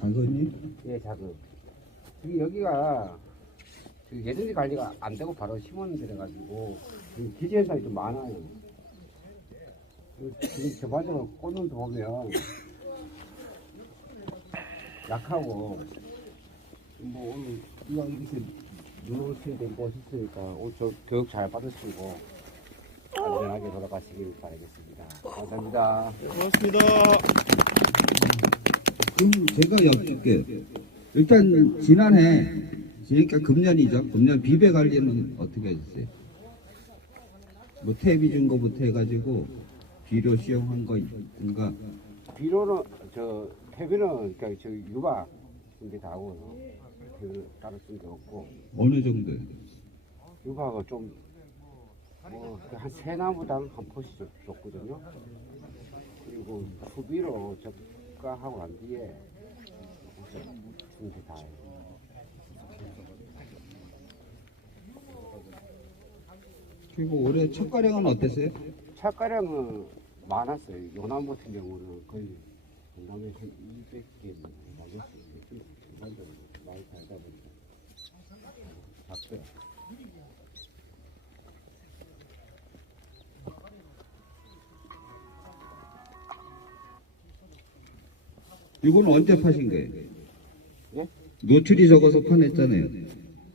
작으니? 예, 작은. 여기가 예전에 관리가 안 되고 바로 심은 데라가지고 기재현상이 좀 많아요. 지금 전반적으로 꽃눈도 보면 약하고 뭐 오늘 이거 이렇게 누르시는 데 꽃이 있으니까 오늘 저 교육 잘 받으시고 안전하게 돌아가시길 바라겠습니다. 감사합니다. 고맙습니다. 그럼 제가 여쭙게 일단 지난해 그러니까 금년이죠. 금년 비배 관리는 어떻게 하셨어요? 뭐 퇴비 준 거부터 해가지고 비료 시용한 거인가? 비료는 저 퇴비는 그러니까 저 유박 이제 다 하고 퇴비를 따로 쓴 게 없고 어느 정도요? 유박을 좀 한 세 나무당 한 포씩 줬거든요. 그리고 수비로 적가하고 난 뒤에 이렇게 다 해요. 그리고 올해 첫가량은 어땠어요? 착가량은 많았어요. 요나무 같은 경우는 거의 요나무에 한 200개 나겠어요. 일반적으로 많이 살다 보니까 작어요. 이건 언제 파신 거예요? 예? 노출이 적어서 파냈잖아요.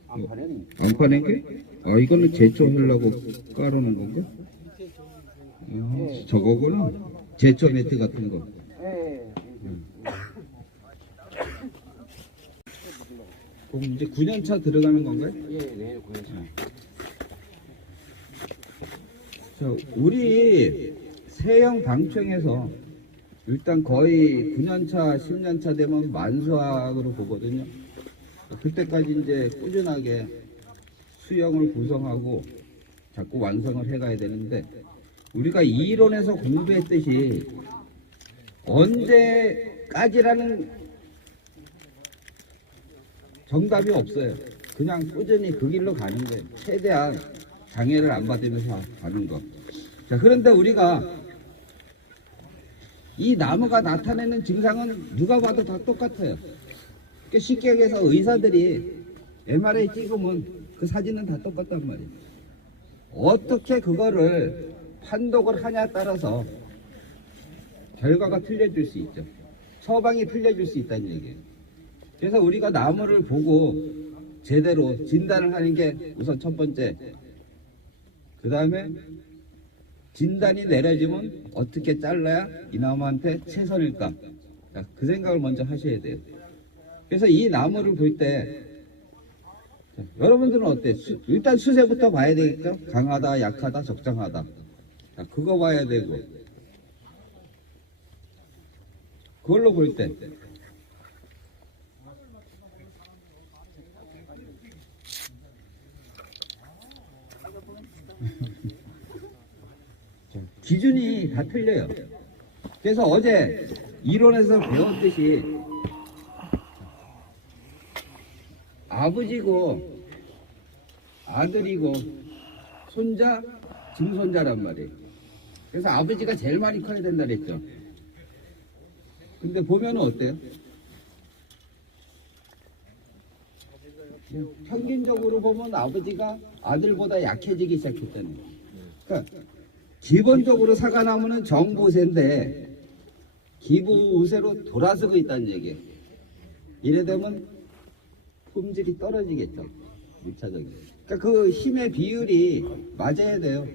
안 파는 안 파낸 게? 아, 이거는 제초하려고 깔아놓은 건가? 아, 저거구나. 제초 매트 같은 거. 예. 그럼 이제 9년차 들어가는 건가요? 예, 내일 구해서. 자, 우리 세형 방청에서 일단 거의 9년차, 10년차 되면 만수학으로 보거든요. 그때까지 이제 꾸준하게 수형을 구성하고 자꾸 완성을 해가야 되는데 우리가 이론에서 공부했듯이 언제까지라는 정답이 없어요. 그냥 꾸준히 그 길로 가는 거예요. 최대한 장애를 안 받으면서 가는 거. 자, 그런데 우리가 이 나무가 나타내는 증상은 누가 봐도 다 똑같아요. 그러니까 쉽게 얘기해서 의사들이 MRI 찍으면 그 사진은 다 똑같단 말이에요. 어떻게 그거를 판독을 하냐에 따라서 결과가 틀려질 수 있죠. 처방이 틀려질 수 있다는 얘기예요. 그래서 우리가 나무를 보고 제대로 진단을 하는 게 우선 첫 번째. 그 다음에 진단이 내려지면 어떻게 잘라야 이 나무한테 최선일까? 자, 그 생각을 먼저 하셔야 돼요. 그래서 이 나무를 볼 때 여러분들은 어때? 일단 수세부터 봐야 되겠죠? 강하다, 약하다, 적당하다. 자, 그거 봐야 되고 그걸로 볼 때 기준이 다 틀려요. 그래서 어제 이론에서 배웠듯이 아버지고 아들이고 손자, 증손자란 말이에요. 그래서 아버지가 제일 많이 커야 된다 그랬죠. 근데 보면은 어때요? 평균적으로 보면 아버지가 아들보다 약해지기 시작했다는 거예요. 그러니까 기본적으로 사과나무는 정부세인데 기부우세로 돌아서고 있다는 얘기예요. 이래 되면 품질이 떨어지겠죠. 1차적인. 그러니까 그 힘의 비율이 맞아야 돼요.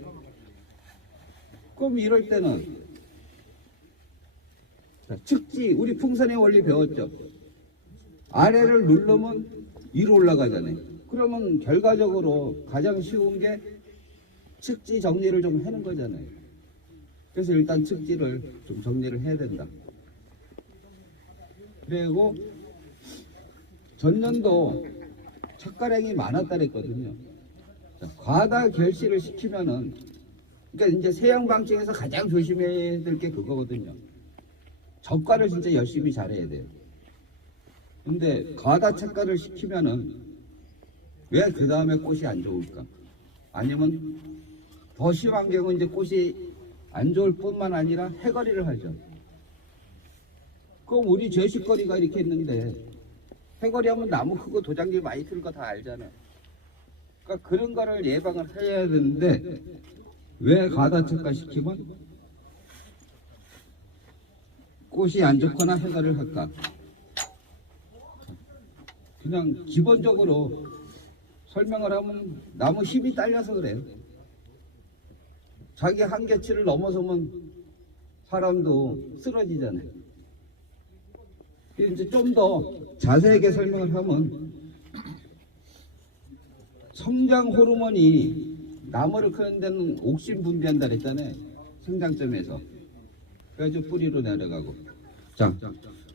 그럼 이럴 때는 측지, 우리 풍선의 원리 배웠죠. 아래를 누르면 위로 올라가잖아요. 그러면 결과적으로 가장 쉬운 게 측지 정리를 좀 하는 거잖아요. 그래서 일단 측지를 좀 정리를 해야 된다. 그리고 전년도 착가량이 많았다 그랬거든요. 과다 결실을 시키면은, 그러니까 이제 세형 방청에서 가장 조심해야 될 게 그거거든요. 적과를 진짜 열심히 잘해야 돼요. 근데 과다 착가를 시키면은 왜 그 다음에 꽃이 안 좋을까? 아니면 더 심한 경우 이제 꽃이 안 좋을 뿐만 아니라 해거리를 하죠. 그럼 우리 제식거리가 이렇게 있는데 해거리 하면 나무 크고 도장지 많이 틀 거 다 알잖아. 그러니까 그런 거를 예방을 해야 되는데 왜 과다착화 시키면 꽃이 안 좋거나 해가를 할까? 그냥 기본적으로 설명을 하면 나무 힘이 딸려서 그래요. 자기 한계치를 넘어서면 사람도 쓰러지잖아요. 이제 좀 더 자세하게 설명을 하면 성장 호르몬이 나무를 크는 데는 옥신 분비한다 그랬잖아요. 성장점에서. 그래가지고 뿌리로 내려가고. 자,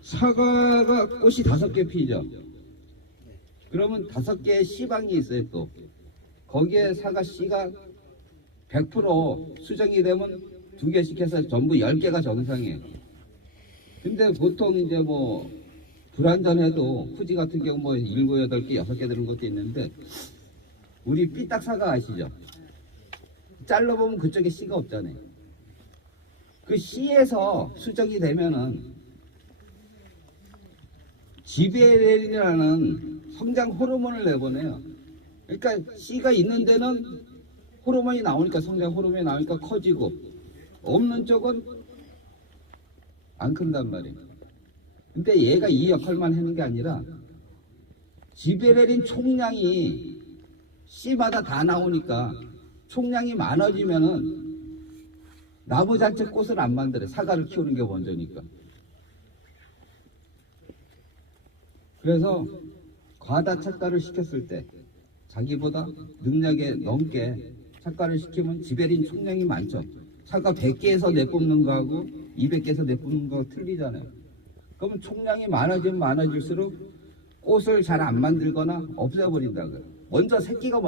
사과가 꽃이 5개 피죠. 그러면 5개의 씨방이 있어요 또. 거기에 사과 씨가 100% 수정이 되면 2개씩 해서 전부 10개가 정상이에요. 근데 보통 이제 뭐 불완전해도 후지 같은 경우 뭐 7, 8개, 6개 되는 것도 있는데 우리 삐딱 사과 아시죠? 잘라보면 그쪽에 씨가 없잖아요. 그 씨에서 수정이 되면은 지베렐이라는 성장 호르몬을 내보내요. 그러니까 씨가 있는 데는 호르몬이 나오니까 성장 호르몬이 나오니까 커지고 없는 쪽은 안 큰단 말이에요. 근데 얘가 이 역할만 하는 게 아니라 지베렐린 총량이 씨마다 다 나오니까 총량이 많아지면은 나무 자체 꽃을 안 만들어요. 사과를 키우는 게 먼저니까. 그래서 과다 착과를 시켰을 때 자기보다 능력에 넘게 착과를 시키면 지베린 총량이 많죠. 사과 100개에서 내뿜는 거하고 200개에서 내뿜는 거 틀리잖아요. 그러면 총량이 많아지면 많아질수록 꽃을 잘 안 만들거나 없애버린다고요. 먼저 새끼가.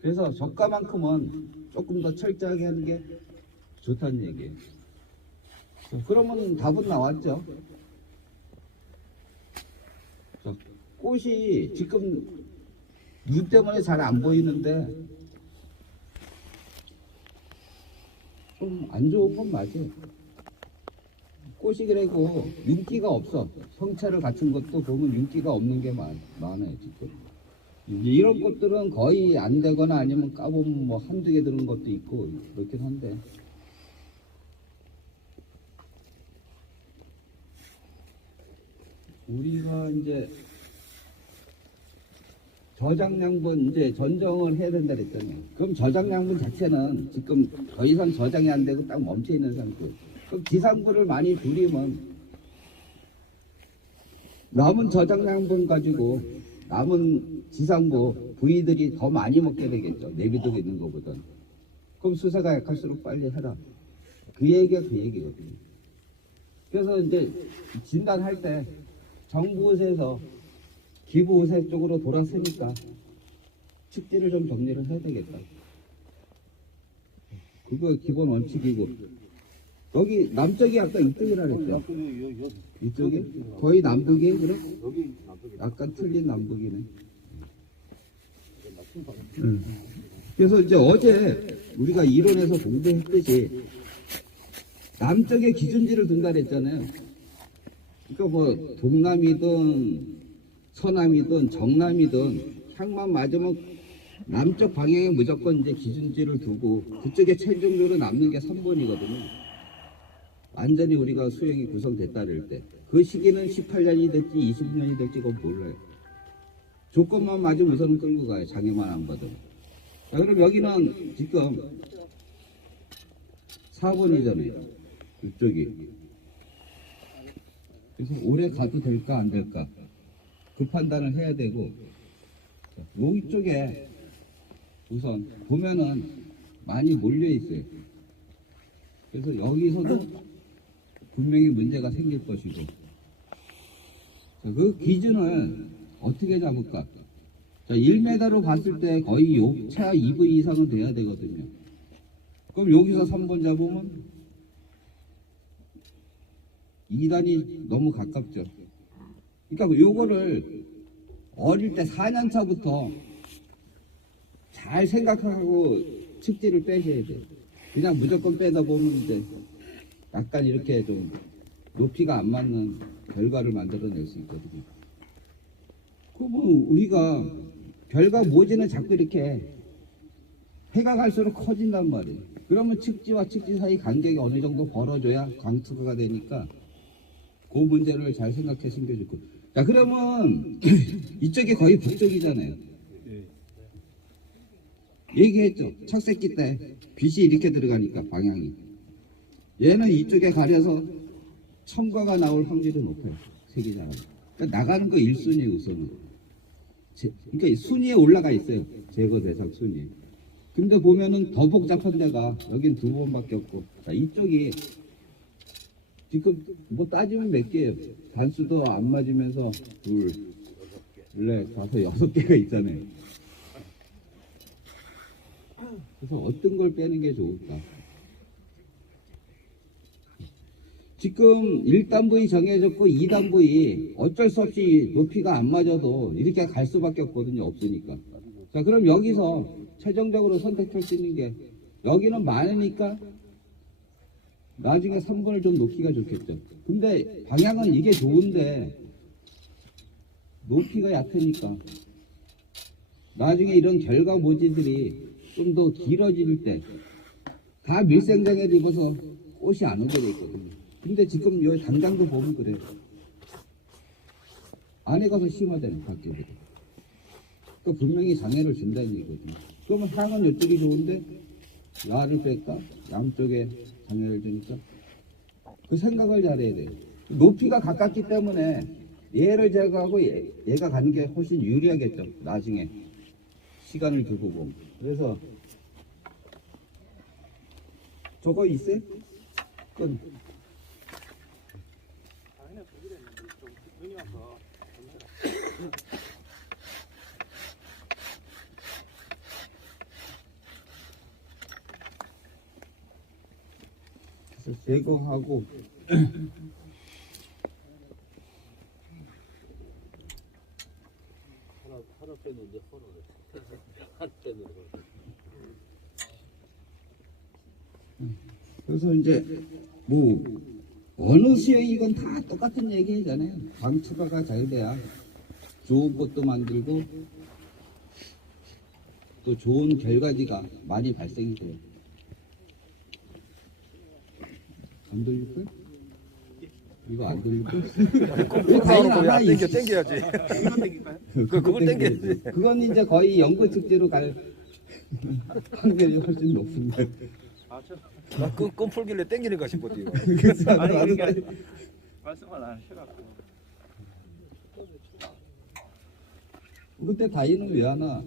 그래서 저가만큼은 조금 더 철저하게 하는 게 좋다는 얘기예요. 그러면 답은 나왔죠. 꽃이 지금 눈 때문에 잘 안 보이는데 좀 안 좋은 건 맞아요. 꽃이 그래고 윤기가 없어. 성체를 갖춘 것도 보면 윤기가 없는 게 많아요 지금. 이런 꽃들은 거의 안 되거나 아니면 까보면 뭐 한두 개 드는 것도 있고 그렇긴 한데 우리가 이제 저장량분 이제 전정을 해야 된다 그랬잖아요. 그럼 저장량분 자체는 지금 더 이상 저장이 안 되고 딱 멈춰 있는 상태. 그럼 지상부를 많이 줄이면 남은 저장량분 가지고 남은 지상부 부위들이 더 많이 먹게 되겠죠. 내비두고 있는 것보다. 그럼 수세가 약할수록 빨리 해라. 그 얘기가 그 얘기거든요. 그래서 이제 진단할 때 정부에서 기부의세 쪽으로 돌았으니까 축지를 좀 정리를 해야 되겠다. 그거 기본 원칙이고. 여기 남쪽이 아까 이쪽이라 그랬죠? 이쪽이? 거의 남북이에요 그럼? 약간 틀린 남북이네. 그래서 이제 어제 우리가 이론에서 공부했듯이 남쪽에 기준지를 둔다 그랬잖아요. 그러니까 뭐 동남이든 서남이든 정남이든 향만 맞으면 남쪽 방향에 무조건 이제 기준지를 두고 그쪽에 체중률로 남는 게 3번이거든요. 완전히 우리가 수용이 구성됐다 그럴 때. 그 시기는 18년이 될지 20년이 될지 그건 몰라요. 조건만 맞으면 우선은 끌고 가요. 장애만 안 받으면. 자, 그럼 여기는 지금 4번이잖아요. 이쪽이. 그래서 오래 가도 될까 안 될까? 그 판단을 해야 되고 여기 쪽에 우선 보면은 많이 몰려 있어요. 그래서 여기서도 분명히 문제가 생길 것이고 그 기준을 어떻게 잡을까? 자, 1m로 봤을 때 거의 욕차 2V 이상은 돼야 되거든요. 그럼 여기서 3번 잡으면 2단이 너무 가깝죠. 그러니까 요거를 어릴 때 4년 차부터 잘 생각하고 측지를 빼셔야 돼요. 그냥 무조건 빼다 보면 이제 약간 이렇게 좀 높이가 안 맞는 결과를 만들어낼 수 있거든요. 그러면 우리가 결과 모지는 자꾸 이렇게 해가 갈수록 커진단 말이에요. 그러면 측지와 측지 사이 간격이 어느 정도 벌어져야 광투가 되니까 그 문제를 잘 생각했으면 좋겠고. 자, 그러면 이쪽이 거의 북쪽이잖아요. 얘기했죠. 착색기 때 빛이 이렇게 들어가니까 방향이. 얘는 이쪽에 가려서 청과가 나올 확률이 높아요. 색이잖아요. 그러니까 나가는 거 1순위에 우선은. 그러니까 순위에 올라가 있어요. 제거 대상 순위. 근데 보면은 더 복잡한 데가 여긴 2번밖에 없고. 자, 이쪽이 지금 뭐 따지면 몇 개예요. 단수도 안 맞으면서 둘, 넷, 다섯, 6개가 있잖아요. 그래서 어떤 걸 빼는 게 좋을까? 지금 1단 부위 정해졌고 2단 부위 어쩔 수 없이 높이가 안 맞아도 이렇게 갈 수밖에 없거든요. 없으니까. 자, 그럼 여기서 최종적으로 선택할 수 있는 게 여기는 많으니까 나중에 3번을 좀 놓기가 좋겠죠. 근데 방향은 이게 좋은데 높이가 얕으니까 나중에 이런 결과 모지들이 좀 더 길어질 때 다 밀생장에 입어서 꽃이 안 오게 돼 있거든요. 근데 지금 여기 당장도 보면 그래요. 안에 가서 심어대는 밖에보다. 그러니까 분명히 장애를 준다는 얘기거든요. 그러면 향은 이쪽이 좋은데 야를 뺄까? 양쪽에 장애를 주니까 그 생각을 잘해야 돼요. 높이가 가깝기 때문에 얘를 제거하고 얘가 가는 게 훨씬 유리하겠죠. 나중에 시간을 두고 보면. 그래서 저거 있어요? 그건 그래서 제거하고 하나 빼는데 하나 빼는 거. 그래서 이제 뭐 어느 수영이건 다 똑같은 얘기잖아요. 광추가가 잘 돼야 좋은 꽃도 만들고 또 좋은 결과지가 많이 발생이 돼요. 안 들릴걸? 이거 안 들릴걸? 나오는 거안 땡겨 땡겨야지. 그걸 땡겨야지. 그건 이제 거의 연구 측지로 갈 확률이 훨씬 높은데. 나끈 풀길래 땡기는가 싶었지. 이거. 그래서 아니 나도 그러니까 말씀을 안 하셔갖고 그때 다이는 왜 하나?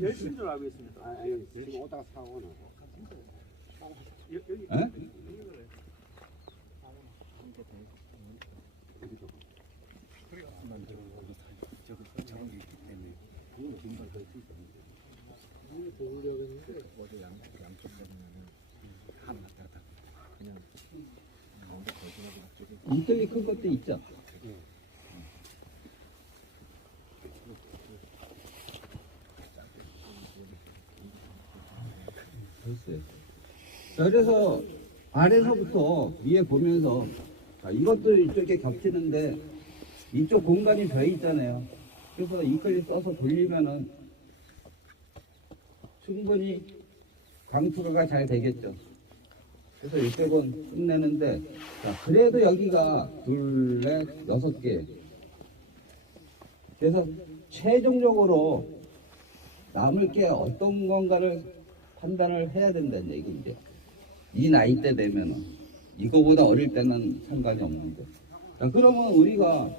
열심인 줄 알고 있습니다. 아니, 지금 오다가 사고 나고. 여기 에? 이틀리 큰 것도 있죠. 됐어요. 자, 그래서 아래서부터 위에 보면서 자, 이것도 이쪽에 겹치는데 이쪽 공간이 벼 있잖아요. 그래서 이클립 써서 돌리면은 충분히 광투가 잘 되겠죠. 그래서 이쪽은 끝내는데 자, 그래도 여기가 둘, 넷, 6개. 그래서 최종적으로 남을 게 어떤 건가를 판단을 해야 된다는 얘기인데 이 나이 때 되면은 이거보다 어릴 때는 상관이 없는 거. 자, 그러면 우리가